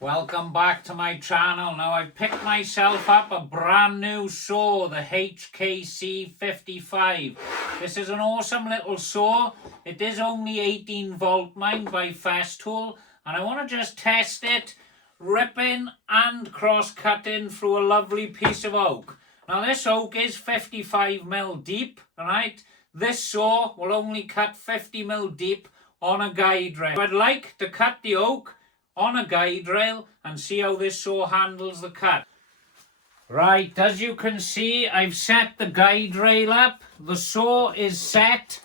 Welcome back to my channel. Now I've picked myself up a brand new saw, the HKC 55. This is an awesome little saw. It is only 18 volt mind by Festool, and I want to just test it ripping and cross cutting through a lovely piece of oak. Now this oak is 55mm deep, alright? This saw will only cut 50mm deep on a guide rail. I'd like to cut the oak on a guide rail and see how this saw handles the cut. Right, as you can see, I've set the guide rail up. The saw is set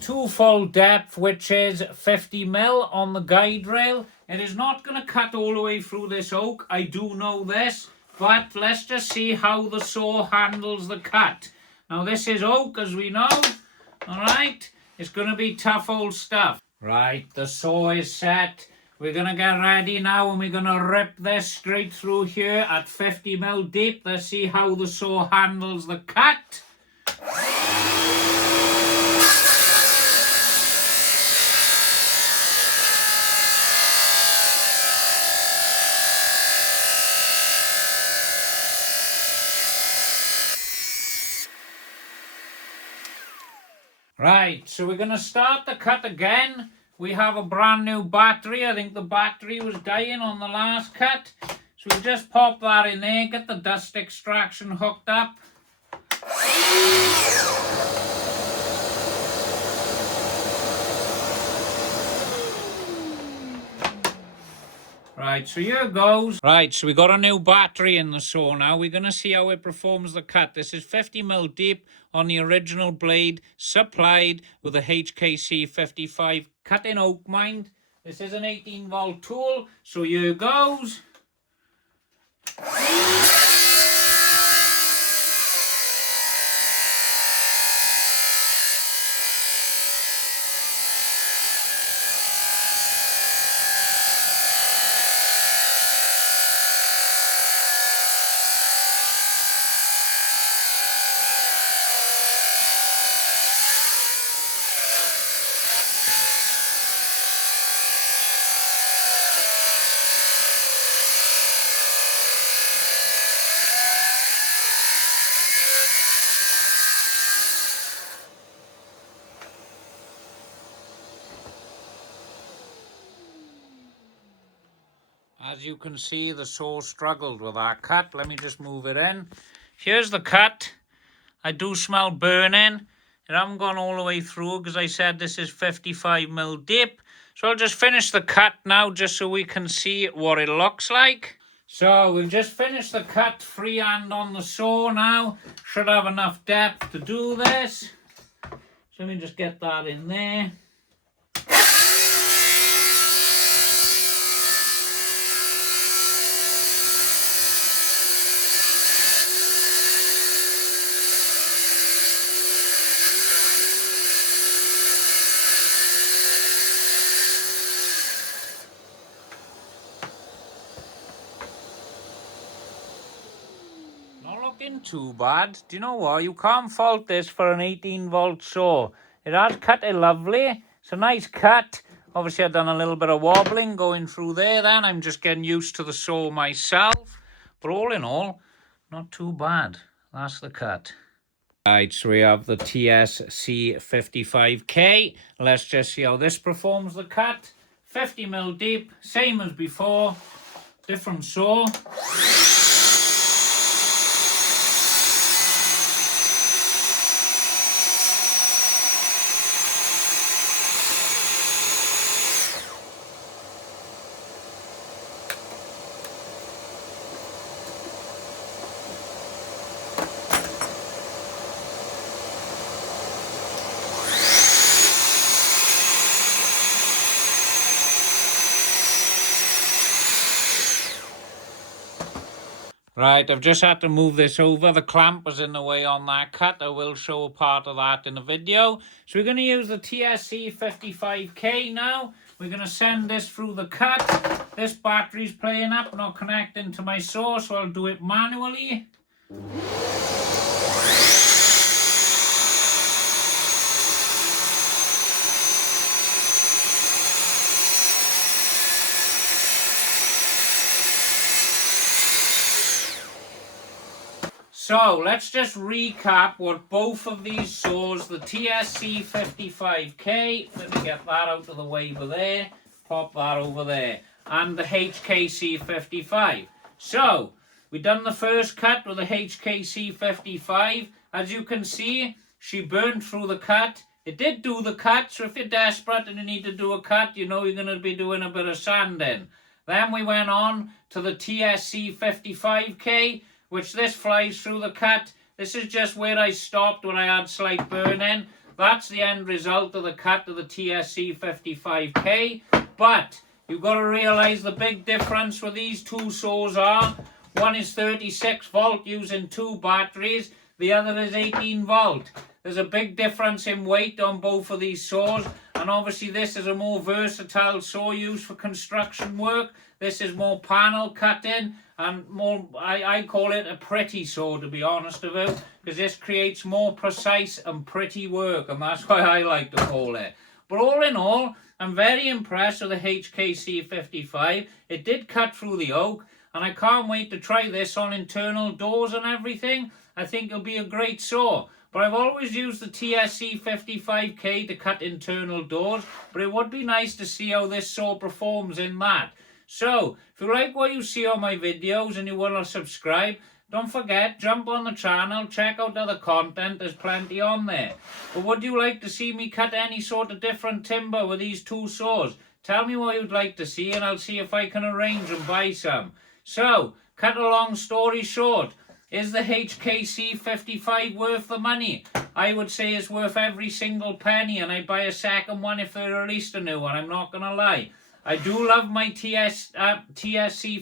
to full depth, which is 50mm on the guide rail. It is not going to cut all the way through this oak, I do know this, but let's just see how the saw handles the cut. Now this is oak, as we know, alright? It's going to be tough old stuff. Right, the saw is set. We're going to get ready now and we're going to rip this straight through here at 50mm deep. Let's see how the saw handles the cut. Right, so we're going to start the cut again. We have a brand new battery. I think the battery was dying on the last cut. So we'll just pop that in there, get the dust extraction hooked up. Right, so here goes. Right, so we got a new battery in the saw now. We're going to see how it performs the cut. This is 50mm deep on the original blade, supplied with a HKC 55 cutting oak mind. This is an 18 volt tool, so here goes. As you can see, the saw struggled with our cut. Let me just move it in. Here's the cut. I do smell burning. It hasn't gone all the way through because I said this is 55mm deep. So I'll just finish the cut now just so we can see what it looks like. So we've just finished the cut freehand on the saw now. Should have enough depth to do this. So let me just get that in there. Not looking too bad. Do you know what? You can't fault this for an 18 volt saw. It has cut it lovely. It's a nice cut. Obviously I've done a little bit of wobbling going through there then. I'm just getting used to the saw myself. But all in all, not too bad. That's the cut. Right, so we have the TSC 55K. Let's just see how this performs the cut. 50mm deep, same as before. Different saw. Right, I've just had to move this over. The clamp was in the way on that cut. I will show a part of that in the video. So we're going to use the TSC 55K now. We're going to send this through the cut. This battery's playing up, not connecting to my saw, so I'll do it manually. So let's just recap what both of these saws, the TSC 55K, let me get that out of the way over there, pop that over there, and the HKC 55. So we done the first cut with the HKC 55. As you can see, she burned through the cut. It did do the cut, so if you're desperate and you need to do a cut, you know you're going to be doing a bit of sanding. Then we went on to the TSC 55K, which this flies through the cut. This is just where I stopped when I had slight burning. That's the end result of the cut of the TSC 55K. But you've got to realise the big difference with these two saws are, one is 36 volt using 2 batteries, the other is 18 volt. There's a big difference in weight on both of these saws, and obviously this is a more versatile saw used for construction work. This is more panel cutting and more, I call it a pretty saw, to be honest with you, because this creates more precise and pretty work, and that's why I like to call it. But all in all, I'm very impressed with the HKC 55. It did cut through the oak, and I can't wait to try this on internal doors and everything. I think it'll be a great saw. But I've always used the TSC 55K to cut internal doors, but it would be nice to see how this saw performs in that. So, if you like what you see on my videos and you want to subscribe, don't forget, jump on the channel, check out other content, there's plenty on there. But would you like to see me cut any sort of different timber with these two saws? Tell me what you'd like to see and I'll see if I can arrange and buy some. So, cut a long story short, is the HKC 55 worth the money? I would say it's worth every single penny, and I'd buy a second one if they released a new one, I'm not going to lie. I do love my TSC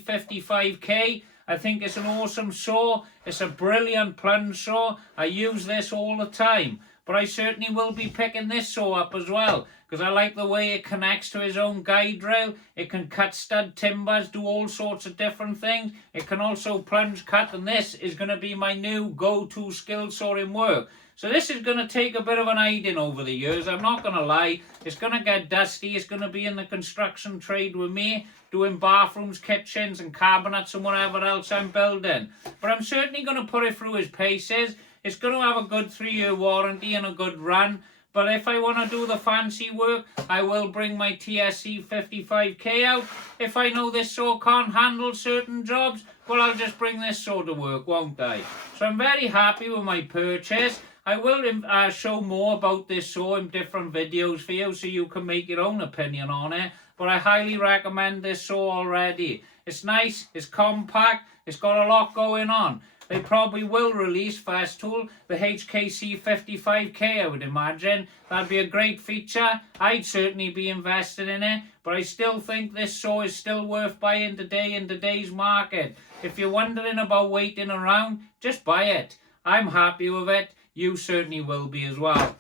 55K. I think it's an awesome saw. It's a brilliant plunge saw. I use this all the time. But I certainly will be picking this saw up as well, because I like the way it connects to his own guide rail. It can cut stud timbers, do all sorts of different things. It can also plunge cut, and this is going to be my new go-to skill saw in work. So this is going to take a bit of an hiding over the years, I'm not going to lie. It's going to get dusty. It's going to be in the construction trade with me, doing bathrooms, kitchens and cabinets and whatever else I'm building. But I'm certainly going to put it through his paces. It's going to have a good 3-year warranty and a good run. But if I want to do the fancy work, I will bring my TSC 55K out. If I know this saw can't handle certain jobs, well, I'll just bring this saw to work, won't I? So I'm very happy with my purchase. I will show more about this saw in different videos for you, so you can make your own opinion on it. But I highly recommend this saw already. It's nice, it's compact, it's got a lot going on. They probably will release Festool, the HKC 55K, I would imagine. That'd be a great feature. I'd certainly be invested in it, but I still think this saw is still worth buying today in today's market. If you're wondering about waiting around, just buy it. I'm happy with it. You certainly will be as well.